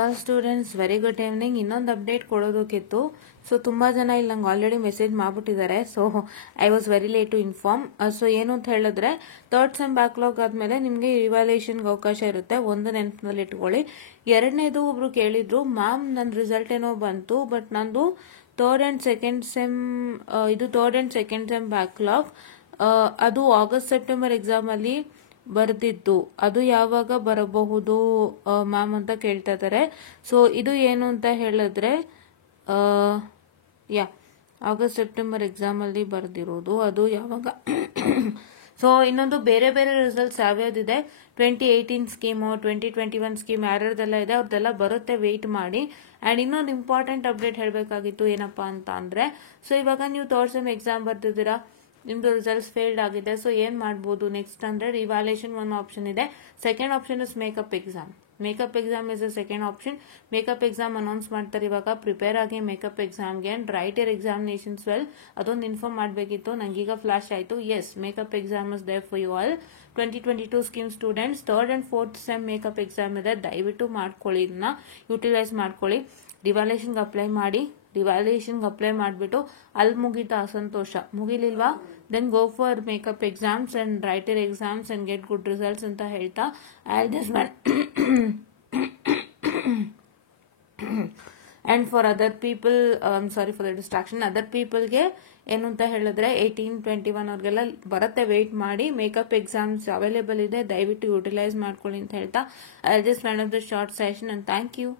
All students very good evening. ಇನ್ನೊಂದು update ಕೊಡೋದಕ್ಕಿತ್ತು. So ತುಂಬಾ ಜನ ಇಲ್ಲಿ ನಂಗೆ ಆಲ್ರೆಡಿ ಮೆಸೇಜ್ ಮಾಡ್ಬಿಟ್ಟಿದ್ದಾರೆ. So I was very late to inform. So ಏನು ಅಂತ ಹೇಳಿದ್ರೆ ಥರ್ಡ್ ಸೆಮ್ ಬ್ಯಾಕ್ಲಾಗ್ ಆದ್ಮೇಲೆ ನಿಮ್ಗೆ ರಿವ್ಯಾಲ್ಯೂಯೇಷನ್ಗೆ ಅವಕಾಶ ಇರುತ್ತೆ. ಒಂದು ನೆನಪಿನಲ್ಲಿ ಇಟ್ಕೊಳ್ಳಿ. ಎರಡನೇದು ಒಬ್ರು ಕೇಳಿದ್ರು, ಮ್ಯಾಮ್ ನನ್ನ ರಿಸಲ್ಟ್ ಏನೋ ಬಂತು, ಬಟ್ ನಂದು third and second sem backlog ಅದು ಆಗಸ್ಟ್ ಸೆಪ್ಟೆಂಬರ್ ಎಕ್ಸಾಮ್ ಅಲ್ಲಿ ಬರ್ದಿತ್ತು, ಅದು ಯಾವಾಗ ಬರಬಹುದು ಮ್ಯಾಮ್ ಅಂತ ಕೇಳ್ತಾ ಇದ್ದಾರೆ. ಸೊ ಇದು ಏನು ಅಂತ ಹೇಳಿದ್ರೆ ಆಗಸ್ಟ್ ಸೆಪ್ಟೆಂಬರ್ ಎಕ್ಸಾಮ್ ಅಲ್ಲಿ ಬರ್ದಿರೋದು, ಅದು ಯಾವಾಗ ಸೊ ಇನ್ನೊಂದು ಬೇರೆ ಬೇರೆ ರಿಸಲ್ಟ್ಸ್ ಯಾವ್ಯಾವ್ದಿದೆ, 2018 ಸ್ಕೀಮು, 2021 ಸ್ಕೀಮ್ ಯಾರ್ಯಾರ್ದೆಲ್ಲ ಇದೆ ಅವ್ರದ್ದೆಲ್ಲ ಬರುತ್ತೆ, ವೆಯ್ಟ್ ಮಾಡಿ. ಅಂಡ್ ಇನ್ನೊಂದು ಇಂಪಾರ್ಟೆಂಟ್ ಅಪ್ಡೇಟ್ ಹೇಳಬೇಕಾಗಿತ್ತು. ಏನಪ್ಪಾ ಅಂತ ಅಂದ್ರೆ, ಸೊ ಇವಾಗ ನೀವು ಥರ್ಡ್ ಸೆಮ್ ಎಕ್ಸಾಮ್ ಬರ್ತಿದ್ದೀರಾ, ನಿಮ್ದು ರಿಸಲ್ಟ್ಸ್ ಫೇಲ್ಡ್ ಆಗಿದೆ. ಸೊ ಏನ್ ಮಾಡ್ಬೋದು ನೆಕ್ಸ್ಟ್ ಅಂದ್ರೆ, ರಿವ್ಯಾಲ್ಯೂಯೇಷನ್ ಒಂದು ಆಪ್ಷನ್ ಇದೆ. Second option is makeup exam. Makeup exam is a second option. Makeup exam announce ಮಾಡ್ತಾರೆ ಇವಾಗ. ಪ್ರಿಪೇರ್ ಆಗಿ ಮೇಕಪ್ ಎಕ್ಸಾಮ್ಗೆ and write your examinations well. ಅದೊಂದು ಇನ್ಫಾರ್ಮ್ ಮಾಡಬೇಕಿತ್ತು, ನಂಗೀಗ ಫ್ಲಾಶ್ ಆಯ್ತು. Yes, makeup exam is there for you all 2022 scheme students. Third and fourth sem makeup exam ಇದೆ, ದಯವಿಟ್ಟು ಮಾಡ್ಕೊಳ್ಳಿ, ಇದನ್ನ ಯುಟಿಲೈಸ್ ಮಾಡ್ಕೊಳ್ಳಿ. ರಿವ್ಯಾಲ್ಯೂಯೇಷನ್ಗೆ ಅಪ್ಲೈ ಮಾಡಿ. ರಿವ್ಯಾಲ್ಯೂಯೇಷನ್ಗೆ ಅಪ್ಲೈ ಮಾಡಿಬಿಟ್ಟು ಅಲ್ಲಿ ಮುಗೀತಾ ಅಸಂತೋಷ, ಮುಗಿಲಿಲ್ವಾ, then go for makeup exams and write your exams and get good results ಅಂತ ಹೇಳ್ತಾ and for other people, sorry for the distraction, other ಪೀಪಲ್ಗೆ ಏನು ಅಂತ ಹೇಳಿದ್ರೆ 18-21 ಅವ್ರಿಗೆಲ್ಲ ಬರುತ್ತೆ, ವೆಯ್ಟ್ ಮಾಡಿ. ಮೇಕಪ್ ಎಕ್ಸಾಮ್ಸ್ ಅವೈಲೇಬಲ್ ಇದೆ, ದಯವಿಟ್ಟು ಯುಟಿಲೈಸ್ ಮಾಡ್ಕೊಳ್ಳಿ ಅಂತ ಹೇಳ್ತಾ I just run off the short session and thank you.